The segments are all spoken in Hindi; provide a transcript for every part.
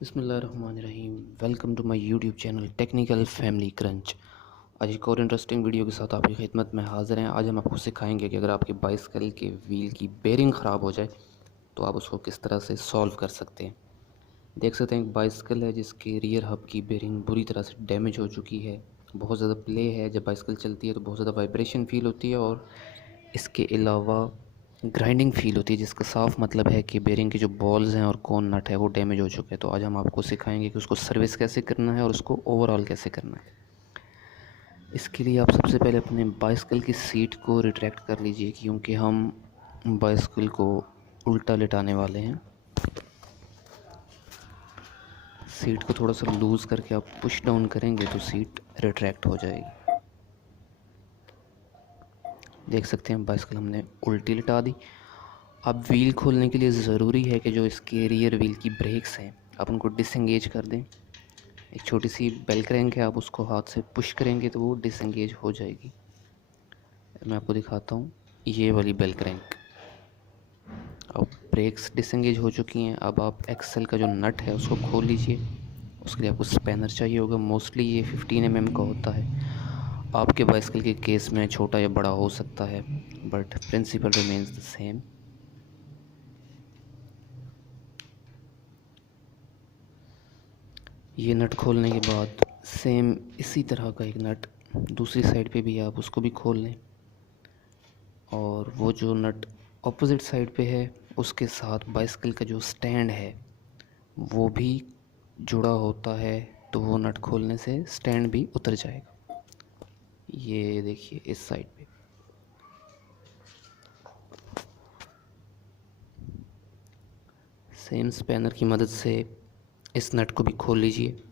बिस्मिल्लाहिर्रहमानिर्रहीम। Welcome to my YouTube channel Technical Family Crunch. आज एक और इंटरेस्टिंग वीडियो के साथ आपकी खिदमत में हाज़िर हैं। आज हम आपको सिखाएंगे कि अगर आपकी बाइसिकल के व्हील की बेरिंग ख़राब हो जाए तो आप उसको किस तरह से सॉल्व कर सकते हैं। देख सकते हैं एक बाइसिकल है जिसके रियर हब की बेरिंग बुरी तरह से डैमेज हो चुकी है। बहुत ज़्यादा प्ले है, जब बाइसिकल चलती है तो बहुत ज़्यादा वाइब्रेशन फील होती है और इसके अलावा ग्राइंडिंग फील होती है, जिसका साफ मतलब है कि बेरिंग के जो बॉल्स हैं और कौन नट है वो डैमेज हो चुके हैं। तो आज हम आपको सिखाएंगे कि उसको सर्विस कैसे करना है और उसको ओवरऑल कैसे करना है। इसके लिए आप सबसे पहले अपने बाइसिकल की सीट को रिट्रैक्ट कर लीजिए, क्योंकि हम बाइसिकल को उल्टा लेटाने वाले हैं। सीट को थोड़ा सा लूज़ करके आप पुश डाउन करेंगे तो सीट रिट्रैक्ट हो जाएगी। देख सकते हैं बाइसिकल हमने उल्टी लिटा दी। अब व्हील खोलने के लिए ज़रूरी है कि जो इसके रियर व्हील की ब्रेक्स हैं आप उनको डिसएंगेज कर दें। एक छोटी सी बेल क्रैंक है, आप उसको हाथ से पुश करेंगे तो वो डिसएंगेज हो जाएगी। मैं आपको दिखाता हूँ, ये वाली बेल क्रैंक। अब ब्रेक्स डिसएंगेज हो चुकी हैं। अब आप एक्सेल का जो नट है उसको खोल लीजिए। उसके लिए आपको स्पैनर चाहिए होगा। मोस्टली ये 15 mm का होता है। आपके बाइसिकल के केस में छोटा या बड़ा हो सकता है, but principle remains the same. ये नट खोलने के बाद सेम इसी तरह का एक नट दूसरी साइड पे भी आप उसको भी खोल लें, और वो जो नट ऑपोजिट साइड पे है उसके साथ बाइसिकल का जो स्टैंड है वो भी जुड़ा होता है, तो वो नट खोलने से स्टैंड भी उतर जाएगा। ये देखिए इस साइड पे। सेम स्पैनर की मदद से इस नट को भी खोल लीजिए।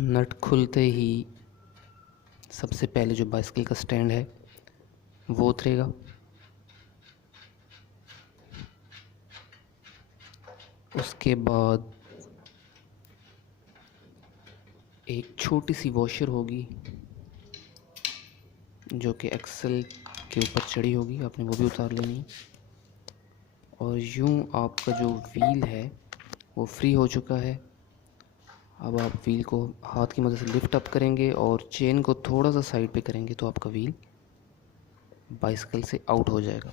नट खुलते ही सबसे पहले जो बाइसिकल का स्टैंड है वो उतरेगा। उसके बाद एक छोटी सी वॉशर होगी जो कि एक्सेल के ऊपर चढ़ी होगी, आपने वो भी उतार लेनी है। और यूँ आपका जो व्हील है वो फ्री हो चुका है। अब आप व्हील को हाथ की मदद से लिफ्ट अप करेंगे और चेन को थोड़ा सा साइड पे करेंगे तो आपका व्हील बाइसिकल से आउट हो जाएगा।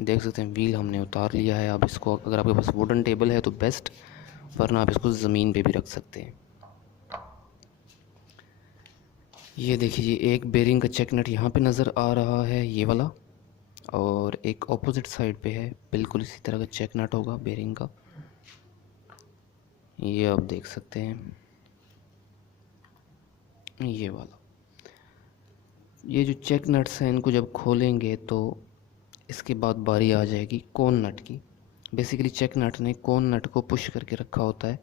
देख सकते हैं व्हील हमने उतार लिया है। अब इसको, अगर आपके पास वुडन टेबल है तो बेस्ट, वरना आप इसको ज़मीन पे भी रख सकते हैं। ये देखिए, एक बेरिंग का चेक नट यहाँ पे नज़र आ रहा है, ये वाला, और एक ऑपोजिट साइड पे है बिल्कुल इसी तरह का चेक नट होगा बेरिंग का। ये आप देख सकते हैं, ये वाला। ये जो चेक नट्स हैं इनको जब खोलेंगे तो इसके बाद बारी आ जाएगी कोन नट की। बेसिकली चेक नट ने कोन नट को पुश करके रखा होता है,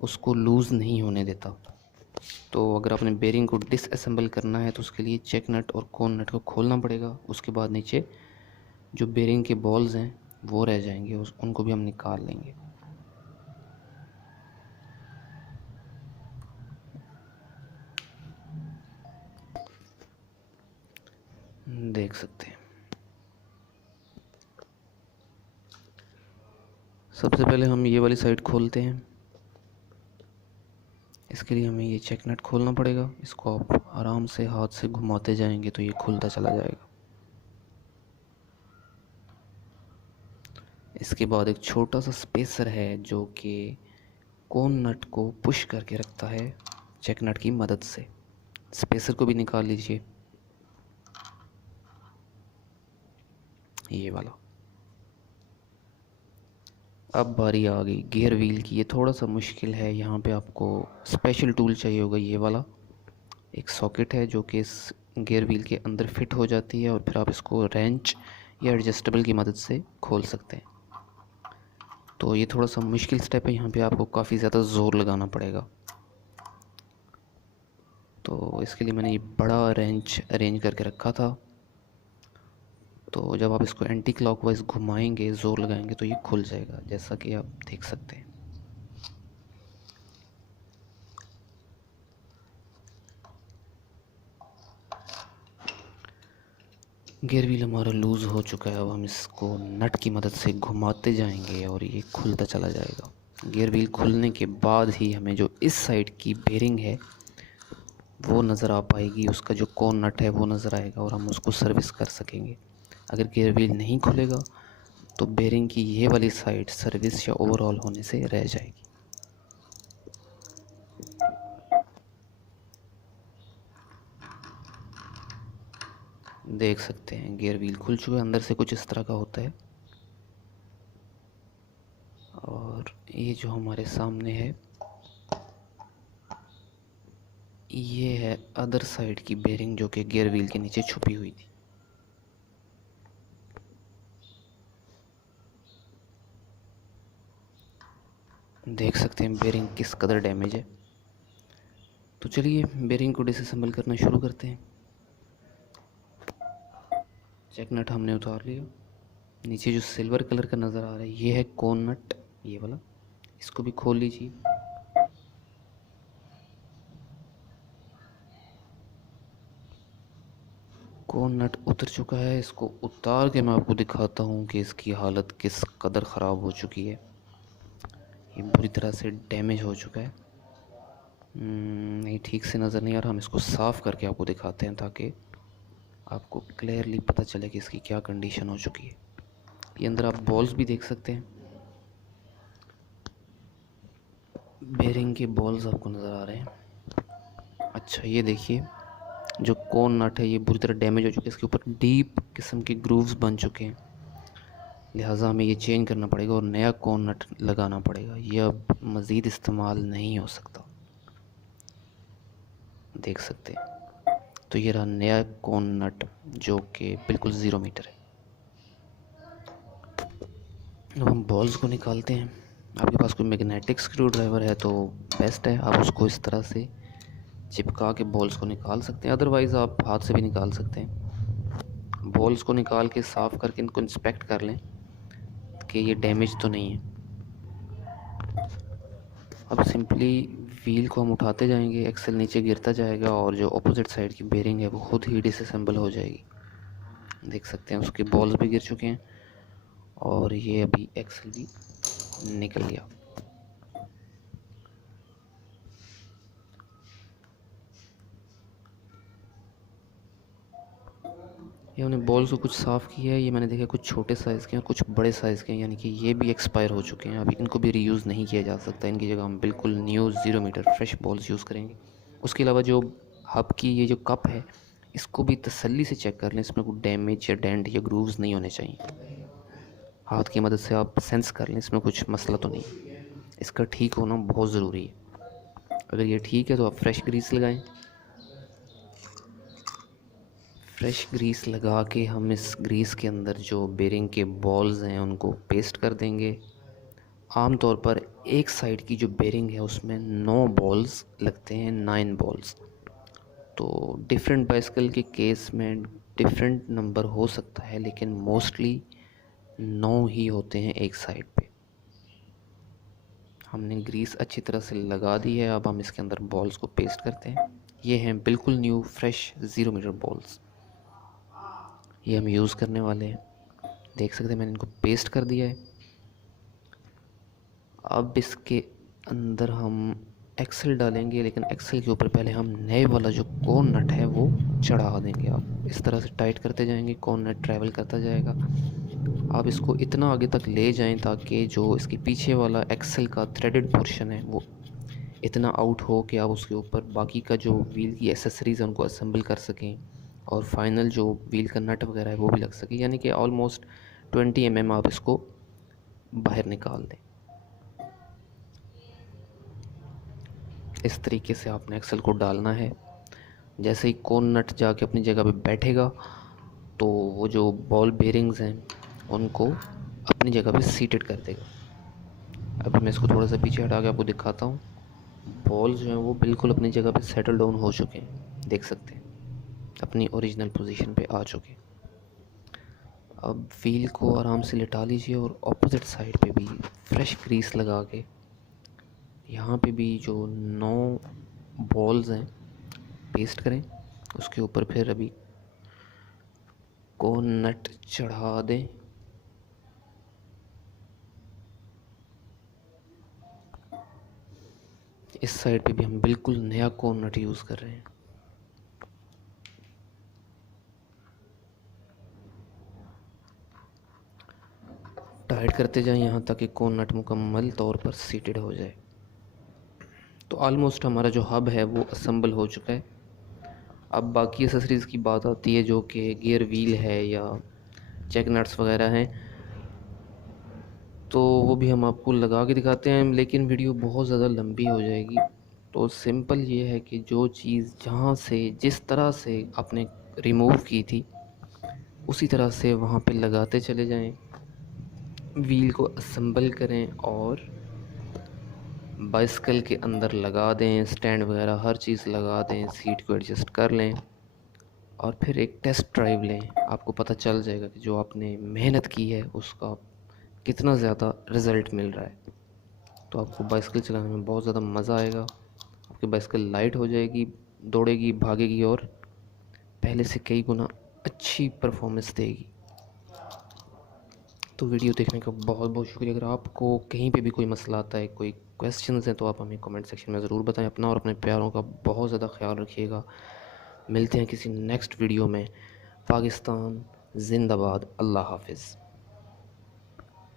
उसको लूज़ नहीं होने देता। तो अगर आपने बेरिंग को डिसअसेंबल करना है तो उसके लिए चेक नट और कोन नट को खोलना पड़ेगा। उसके बाद नीचे जो बेरिंग के बॉल्स हैं वो रह जाएंगे, उनको भी हम निकाल लेंगे। देख सकते हैं, सबसे पहले हम ये वाली साइड खोलते हैं। इसके लिए हमें ये चेक नट खोलना पड़ेगा। इसको आप आराम से हाथ से घुमाते जाएंगे तो ये खुलता चला जाएगा। इसके बाद एक छोटा सा स्पेसर है जो कि कोन नट को पुश करके रखता है चेक नट की मदद से। स्पेसर को भी निकाल लीजिए, ये वाला। अब बारी आ गई गियर व्हील की। ये थोड़ा सा मुश्किल है, यहाँ पे आपको स्पेशल टूल चाहिए होगा। ये वाला एक सॉकेट है जो कि इस गियर व्हील के अंदर फिट हो जाती है, और फिर आप इसको रेंच या एडजस्टेबल की मदद से खोल सकते हैं। तो ये थोड़ा सा मुश्किल स्टेप है, यहाँ पे आपको काफ़ी ज़्यादा ज़ोर लगाना पड़ेगा। तो इसके लिए मैंने ये बड़ा रेंच अरेंज करके रखा था। तो जब आप इसको एंटी क्लॉकवाइज घुमाएंगे, ज़ोर लगाएंगे तो ये खुल जाएगा, जैसा कि आप देख सकते हैं। गियर व्हील हमारा लूज़ हो चुका है। अब हम इसको नट की मदद से घुमाते जाएंगे और ये खुलता चला जाएगा। गियर व्हील खुलने के बाद ही हमें जो इस साइड की बेरिंग है वो नज़र आ पाएगी, उसका जो कौन नट है वो नज़र आएगा और हम उसको सर्विस कर सकेंगे। अगर गियर व्हील नहीं खुलेगा तो बेरिंग की ये वाली साइड सर्विस या ओवरऑल होने से रह जाएगी। देख सकते हैं गियर व्हील खुल चुका है, अंदर से कुछ इस तरह का होता है। और ये जो हमारे सामने है ये है अदर साइड की बेरिंग जो कि गियर व्हील के नीचे छुपी हुई थी। देख सकते हैं बेरिंग किस कदर डैमेज है। तो चलिए बेरिंग को डिसअसेंबल करना शुरू करते हैं। चेक नट हमने उतार लिया। नीचे जो सिल्वर कलर का नज़र आ रहा है ये है कोन नट, ये वाला, इसको भी खोल लीजिए। कोन नट उतर चुका है, इसको उतार के मैं आपको दिखाता हूँ कि इसकी हालत किस कदर ख़राब हो चुकी है। ये बुरी तरह से डैमेज हो चुका है। नहीं ठीक से नज़र नहीं आ रहा, हम इसको साफ़ करके आपको दिखाते हैं ताकि आपको क्लियरली पता चले कि इसकी क्या कंडीशन हो चुकी है। ये अंदर आप बॉल्स भी देख सकते हैं, बेरिंग के बॉल्स आपको नज़र आ रहे हैं। अच्छा ये देखिए जो कोन नट है ये बुरी तरह डैमेज हो चुका है, इसके ऊपर डीप किस्म के ग्रूव्स बन चुके हैं, लिहाजा हमें ये चेंज करना पड़ेगा और नया कोन नट लगाना पड़ेगा। ये अब मज़ीद इस्तेमाल नहीं हो सकता। देख सकते हैं, तो ये रहा नया कोन नट जो कि बिल्कुल 0 मीटर है। अब हम बॉल्स को निकालते हैं। आपके पास कोई मैग्नेटिक स्क्रू ड्राइवर है तो बेस्ट है, आप उसको इस तरह से चिपका के बॉल्स को निकाल सकते हैं, अदरवाइज़ आप हाथ से भी निकाल सकते हैं। बॉल्स को निकाल के साफ़ करके इनको इंस्पेक्ट कर लें कि ये डैमेज तो नहीं है। अब सिंपली व्हील को हम उठाते जाएंगे, एक्सेल नीचे गिरता जाएगा और जो अपोजिट साइड की बेरिंग है वो खुद ही डिसअसेंबल हो जाएगी। देख सकते हैं उसके बॉल्स भी गिर चुके हैं और ये अभी एक्सेल भी निकल गया। ये हमने बॉल्स को कुछ साफ़ किया है। ये मैंने देखा कुछ छोटे साइज़ के हैं, कुछ बड़े साइज़ के हैं, यानी कि ये भी एक्सपायर हो चुके हैं। अभी इनको भी रीयूज़ नहीं किया जा सकता, इनकी जगह हम बिल्कुल new 0 meter fresh balls use करेंगे। उसके अलावा जो हब की ये जो कप है इसको भी तसल्ली से चेक कर लें, इसमें कोई डैमेज या डेंट या ग्रूव्स नहीं होने चाहिए। हाथ की मदद से आप सेंस कर लें इसमें कुछ मसला तो नहीं। इसका ठीक होना बहुत ज़रूरी है। अगर ये ठीक है तो आप फ्रेश ग्रीस लगाएं। फ्रेश ग्रीस लगा के हम इस ग्रीस के अंदर जो बेरिंग के बॉल्स हैं उनको पेस्ट कर देंगे। आम तौर पर एक साइड की जो बेरिंग है उसमें 9 बॉल्स लगते हैं, 9 बॉल्स। तो डिफरेंट बाइसिकल के केस में डिफरेंट नंबर हो सकता है, लेकिन मोस्टली 9 ही होते हैं एक साइड पे। हमने ग्रीस अच्छी तरह से लगा दी है, अब हम इसके अंदर बॉल्स को पेस्ट करते हैं। ये हैं बिल्कुल न्यू फ्रेश 0 मीटर बॉल्स, ये हम यूज़ करने वाले हैं। देख सकते हैं मैंने इनको पेस्ट कर दिया है। अब इसके अंदर हम एक्सेल डालेंगे, लेकिन एक्सेल के ऊपर पहले हम नए वाला जो कोन नट है वो चढ़ा देंगे। आप इस तरह से टाइट करते जाएंगे, कोन नट ट्रैवल करता जाएगा। आप इसको इतना आगे तक ले जाएं ताकि जो इसके पीछे वाला एक्सेल का थ्रेडेड पोर्शन है वो इतना आउट हो कि आप उसके ऊपर बाकी का जो व्हील की एसेसरीज़ है उनको असेंबल कर सकें और फाइनल जो व्हील का नट वगैरह है वो भी लग सके, यानी कि ऑलमोस्ट 20 mm आप इसको बाहर निकाल दें। इस तरीके से आपने एक्सेल को डालना है। जैसे ही कोन नट जाके अपनी जगह पे बैठेगा तो वो जो बॉल बेरिंग्स हैं उनको अपनी जगह पे सीटेड कर देगा। अभी मैं इसको थोड़ा सा पीछे हटा के आपको दिखाता हूँ। बॉल्स जो हैं वो बिल्कुल अपनी जगह पे सेटल डाउन हो चुके हैं, देख सकते हैं अपनी ओरिजिनल पोजीशन पे आ चुके हैं। अब व्हील को आराम से लिटा लीजिए और ऑपोजिट साइड पे भी फ्रेश ग्रीस लगा के यहाँ पे भी जो 9 बॉल्स हैं पेस्ट करें। उसके ऊपर फिर अभी को नट चढ़ा दें। इस साइड पे भी हम बिल्कुल नया कोन नट यूज़ कर रहे हैं। टाइट करते जाएं यहाँ तक कि कोन नट मुकम्मल तौर पर सीटेड हो जाए। तो ऑलमोस्ट हमारा जो हब है वो असेंबल हो चुका है। अब बाकी एसेसरीज़ की बात आती है, जो कि गियर व्हील है या चेक नट्स वगैरह हैं, तो वो भी हम आपको लगा के दिखाते हैं, लेकिन वीडियो बहुत ज़्यादा लंबी हो जाएगी। तो सिंपल ये है कि जो चीज़ जहाँ से जिस तरह से आपने रिमूव की थी उसी तरह से वहाँ पे लगाते चले जाएं, व्हील को असेंबल करें और बाइसिकल के अंदर लगा दें, स्टैंड वगैरह हर चीज़ लगा दें, सीट को एडजस्ट कर लें और फिर एक टेस्ट ड्राइव लें। आपको पता चल जाएगा कि जो आपने मेहनत की है उसका कितना ज़्यादा रिज़ल्ट मिल रहा है। तो आपको बाइसिकल चलाने में बहुत ज़्यादा मज़ा आएगा। आपकी बाइसिकल लाइट हो जाएगी, दौड़ेगी, भागेगी और पहले से कई गुना अच्छी परफॉर्मेंस देगी। तो वीडियो देखने का बहुत बहुत शुक्रिया। अगर आपको कहीं पे भी कोई मसला आता है, कोई क्वेश्चंस हैं, तो आप हमें कमेंट सेक्शन में ज़रूर बताएं। अपना और अपने प्यारों का बहुत ज़्यादा ख्याल रखिएगा। मिलते हैं किसी नेक्स्ट वीडियो में। पाकिस्तान जिंदाबाद। अल्लाह हाफिज़।